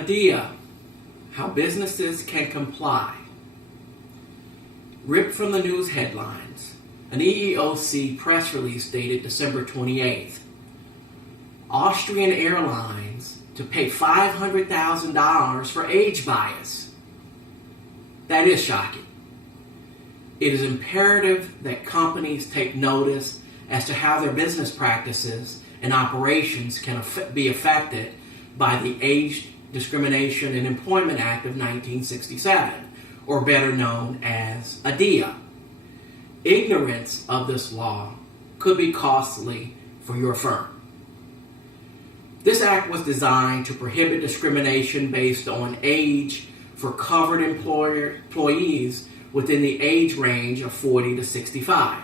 Adea, how businesses can comply. Ripped from the news headlines, an EEOC press release dated December 28th. Austrian Airlines to pay $500,000 for age bias. That is shocking. It is imperative that companies take notice as to how their business practices and operations can be affected by the Age Discrimination in Employment Act of 1967, or better known as Adea. Ignorance of this law could be costly for your firm. This act was designed to prohibit discrimination based on age for covered employees within the age range of 40 to 65.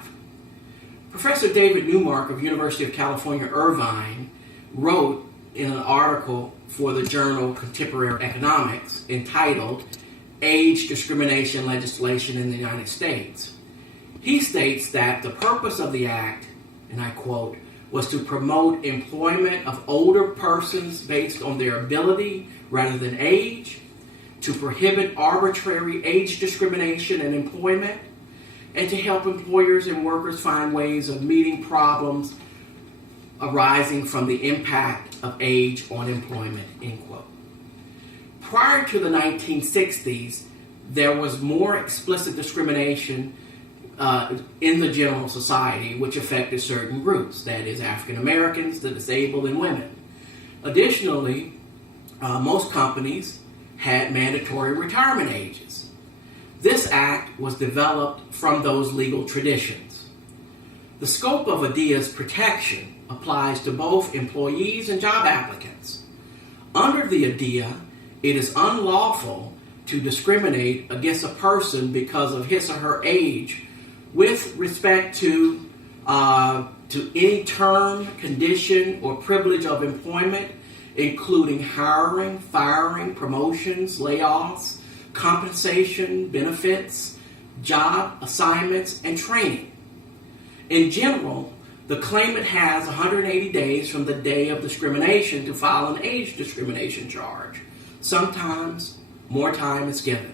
Professor David Newmark of University of California, Irvine, wrote in an article for the journal Contemporary Economics entitled Age Discrimination Legislation in the United States. He states that the purpose of the act, and I quote, was to promote employment of older persons based on their ability rather than age, to prohibit arbitrary age discrimination in employment, and to help employers and workers find ways of meeting problems arising from the impact of age on employment, end quote. Prior to the 1960s, there was more explicit discrimination in the general society, which affected certain groups, that is, African Americans, the disabled, and women. Additionally, most companies had mandatory retirement ages. This act was developed from those legal traditions. The scope of Adea's protection applies to both employees and job applicants. Under the Adea, it is unlawful to discriminate against a person because of his or her age with respect to any term, condition, or privilege of employment, including hiring, firing, promotions, layoffs, compensation, benefits, job assignments, and training. In general, the claimant has 180 days from the day of discrimination to file an age discrimination charge. Sometimes more time is given.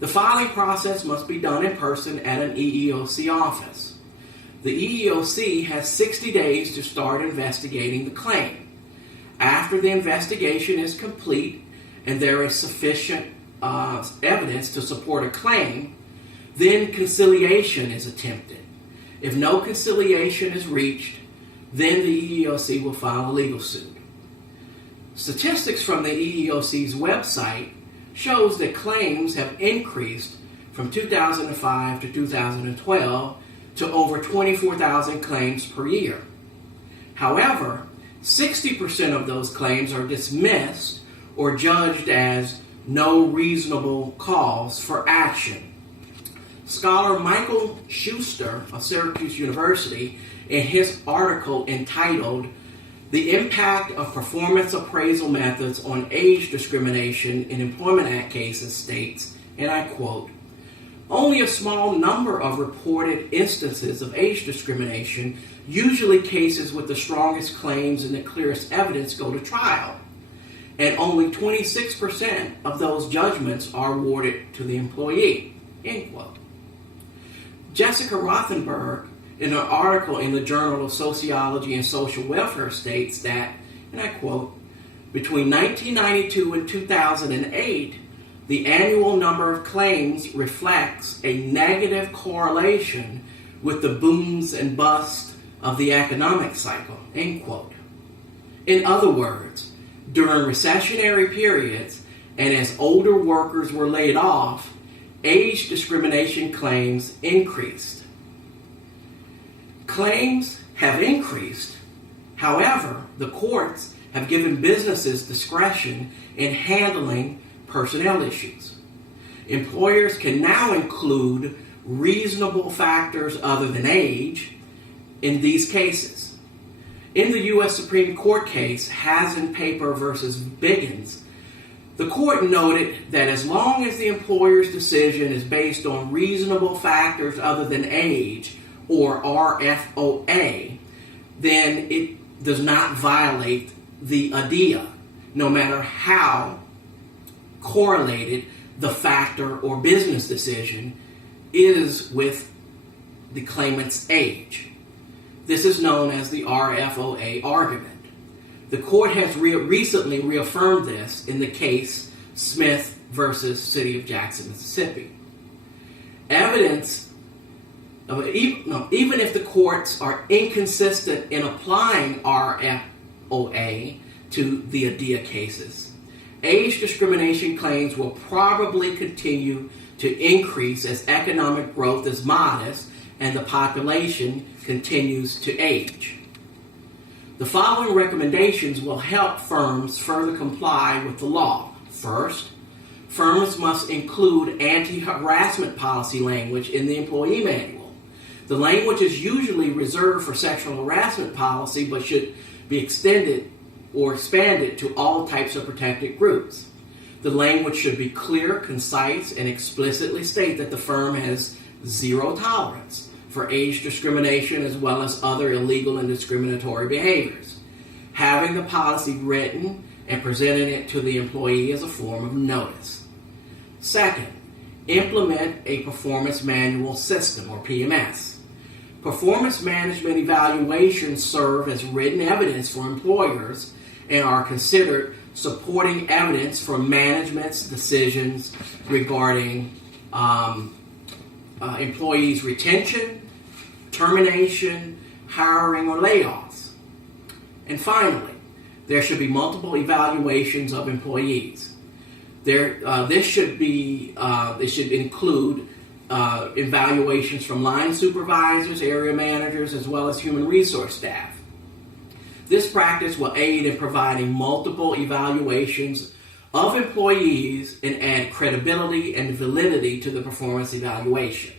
The filing process must be done in person at an EEOC office. The EEOC has 60 days to start investigating the claim. After the investigation is complete and there is sufficient evidence to support a claim, then conciliation is attempted. If no conciliation is reached, then the EEOC will file a legal suit. Statistics from the EEOC's website shows that claims have increased from 2005 to 2012 to over 24,000 claims per year. However, 60% of those claims are dismissed or judged as no reasonable cause for action. Scholar Michael Schuster of Syracuse University, in his article entitled The Impact of Performance Appraisal Methods on Age Discrimination in Employment Act Cases, states, and I quote, "Only a small number of reported instances of age discrimination, usually cases with the strongest claims and the clearest evidence, go to trial, and only 26% of those judgments are awarded to the employee," end quote. Jessica Rothenberg, in an article in the Journal of Sociology and Social Welfare, states that, and I quote, "Between 1992 and 2008, the annual number of claims reflects a negative correlation with the booms and busts of the economic cycle," end quote. In other words, during recessionary periods and as older workers were laid off, age discrimination claims increased. Claims have increased. However, the courts have given businesses discretion in handling personnel issues. Employers can now include reasonable factors other than age in these cases. In the U.S. Supreme Court case, Hazen Paper versus Biggins, the court noted that as long as the employer's decision is based on reasonable factors other than age, or RFOA, then it does not violate the Adea, no matter how correlated the factor or business decision is with the claimant's age. This is known as the RFOA argument. The court has recently reaffirmed this in the case Smith versus City of Jackson, Mississippi. Even if the courts are inconsistent in applying RFOA to the Adea cases, age discrimination claims will probably continue to increase as economic growth is modest and the population continues to age. The following recommendations will help firms further comply with the law. First, firms must include anti-harassment policy language in the employee manual. The language is usually reserved for sexual harassment policy, but should be extended or expanded to all types of protected groups. The language should be clear, concise, and explicitly state that the firm has zero tolerance for age discrimination as well as other illegal and discriminatory behaviors. Having the policy written and presenting it to the employee as a form of notice. Second, implement a performance manual system, or PMS. Performance management evaluations serve as written evidence for employers and are considered supporting evidence for management's decisions regarding employees' retention, termination, hiring, or layoffs. And finally, there should be multiple evaluations of employees. This should include evaluations from line supervisors, area managers, as well as human resource staff. This practice will aid in providing multiple evaluations of employees and add credibility and validity to the performance evaluation.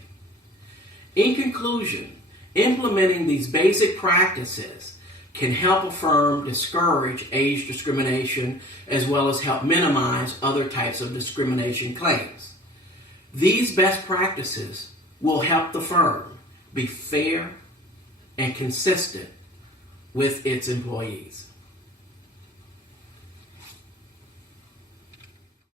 In conclusion, implementing these basic practices can help a firm discourage age discrimination as well as help minimize other types of discrimination claims. These best practices will help the firm be fair and consistent with its employees.